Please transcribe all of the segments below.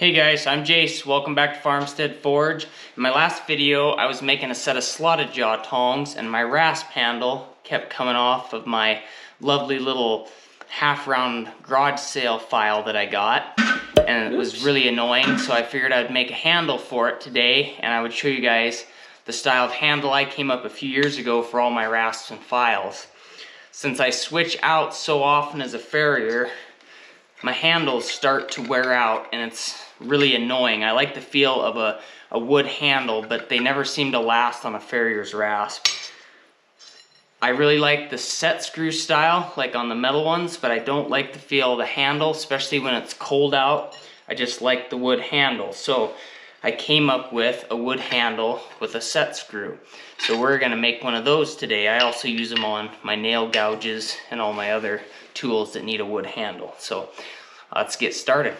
Hey guys, I'm Jace. Welcome back to Farmstead Forge. In my last video, I was making a set of slotted jaw tongs and my rasp handle kept coming off of my lovely little half-round garage sale file that I got. And it was really annoying, so I figured I'd make a handle for it today and I would show you guys the style of handle I came up a few years ago for all my rasps and files. Since I switch out so often as a farrier, my handles start to wear out and it's really annoying. I like the feel of a wood handle, but they never seem to last on a farrier's rasp. I really like the set screw style, like on the metal ones, but I don't like the feel of the handle, especially when it's cold out. I just like the wood handle. So I came up with a wood handle with a set screw. So we're gonna make one of those today. I also use them on my nail gouges and all my other tools that need a wood handle. So let's get started.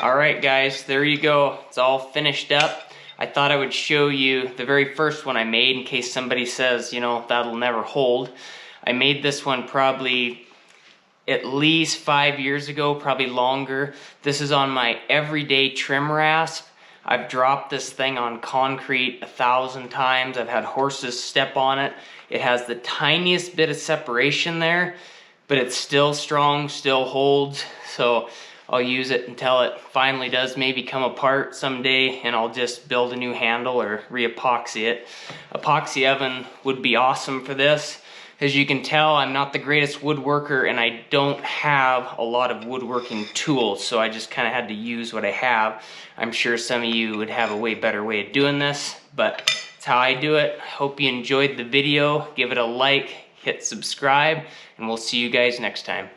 Alright guys, there you go. It's all finished up. I thought I would show you the very first one I made in case somebody says, you know, that'll never hold. I made this one probably at least 5 years ago, probably longer. This is on my everyday trim rasp. I've dropped this thing on concrete 1,000 times. I've had horses step on it. It has the tiniest bit of separation there, but it's still strong, still holds. So I'll use it until it finally does maybe come apart someday, and I'll just build a new handle or re-epoxy it. Epoxy oven would be awesome for this. As you can tell, I'm not the greatest woodworker, and I don't have a lot of woodworking tools, so I just kind of had to use what I have. I'm sure some of you would have a way better way of doing this, but it's how I do it. I hope you enjoyed the video. Give it a like, hit subscribe, and we'll see you guys next time.